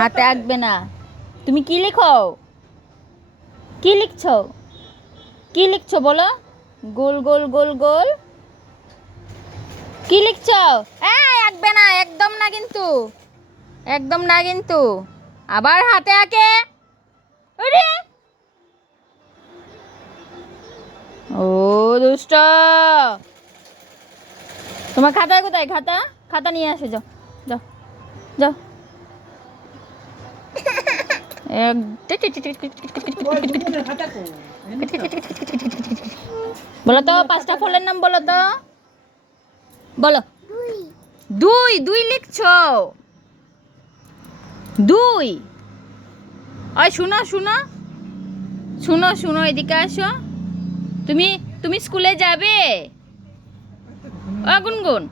হাতে আঁকবে না। তুমি কি লিখো? কি লিখছো? কি লিখছো বলো? গোল গোল গোল গোল। কি লিখছো? আঁকবে না একদম না কিন্তু। একদম না কিন্তু। আবার হাতে আঁকে। ও দুষ্ট। তোমার খাতা কোথায়? খাতা? খাতা নিয়ে আসে যাও যাও যাও বলো তো পাঁচটা ফলের নাম বলো তো বলো দুই দুই লিখছো দুই ওই শুনো শুনো শুনো শুনো এদিকে আসো তুমি তুমি স্কুলে যাবে ও গুনগুন